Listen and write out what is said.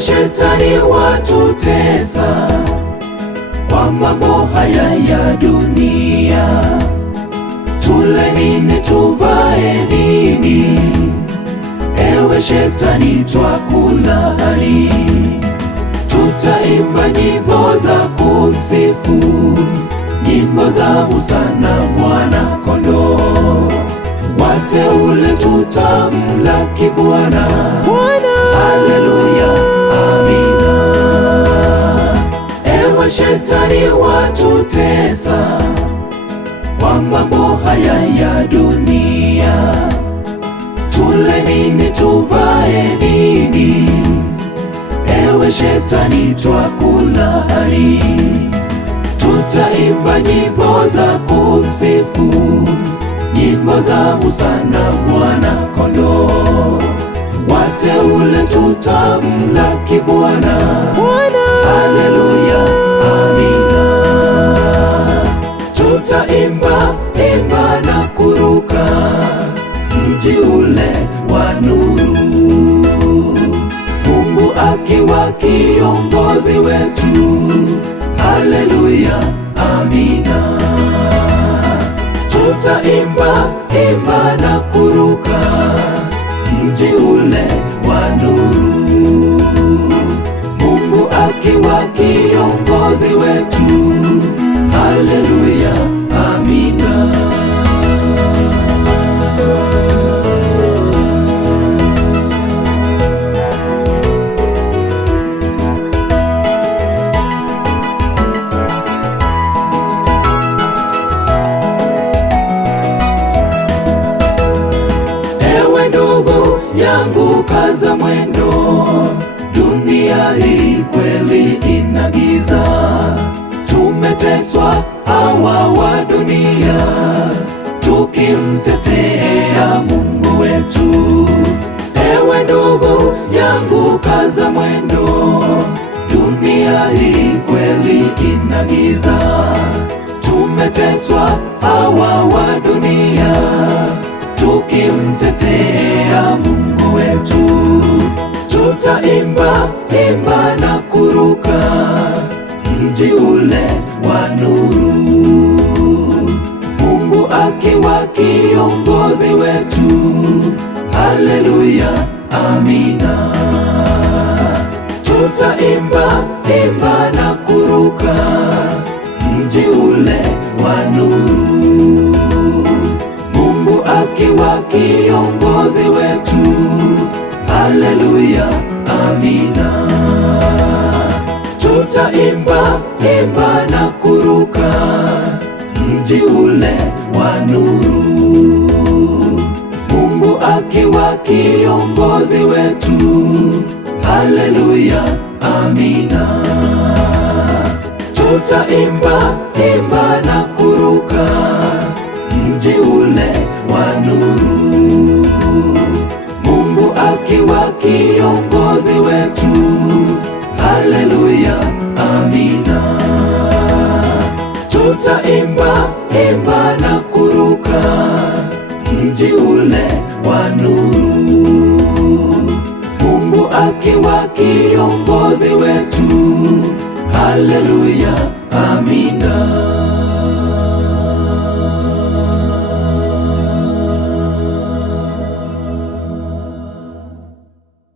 Shetani watutesa kwa mambo haya ya dunia. Tule nini, tuvae nini? Ewe Shetani twakulaani. Tutaimba nyimbo za kumsifu, nyimbo za Musa na Mwana-Kondoo. Wateule tutamlaki Bwana. Haleluya, amina. Ewe Shetani watutesa kwa mambo haya ya dunia. Tule nini, tuvae nini? Ewe Shetani twakulaani. Tutaimba nyimbo za kumsifu, nyimbo za Musa na Mwana-Kondoo. Wateule tutamlaki Bwana. Haleluya, amina. Tutaimba imba na kuruka mji ule wa nuru, Mungu akiwa kiongozi wetu. Haleluya, amina. Tutaimba imba na kuruka mji ule wa nuru, Mungu akiwa kiongozi wetu. Haleluya, amina. Ewe ndugu yangu, kaza mwendo, dunia hii kweli ina giza. Tumeteswa hawa wa dunia, tukimtetea Mungu wetu. Ewe ndugu yangu, kaza mwendo, dunia hii kweli ina giza. Tumeteswa hawa wa dunia, tukimtetea Mungu wetu. Tutaimba imba na kuruka mji ule wa nuru, Mungu akiwa kiongozi wetu. Haleluya, amina. Tutaimba imba na kuruka mji ule wa nuru, Mungu akiwa kiongozi wetu. Haleluya, amina. Tutaimba imba na kuruka mji ule wa nuru, Mungu akiwa kiongozi wetu. Haleluya, amina. Tutaimba imba na kuruka mji ule wa nuru, Mungu akiwa kiongozi wetu. Haleluya, amina. Tutaimba imba na kuruka mji ule wa nuru, Mungu akiwa kiongozi wetu. Haleluya, amina.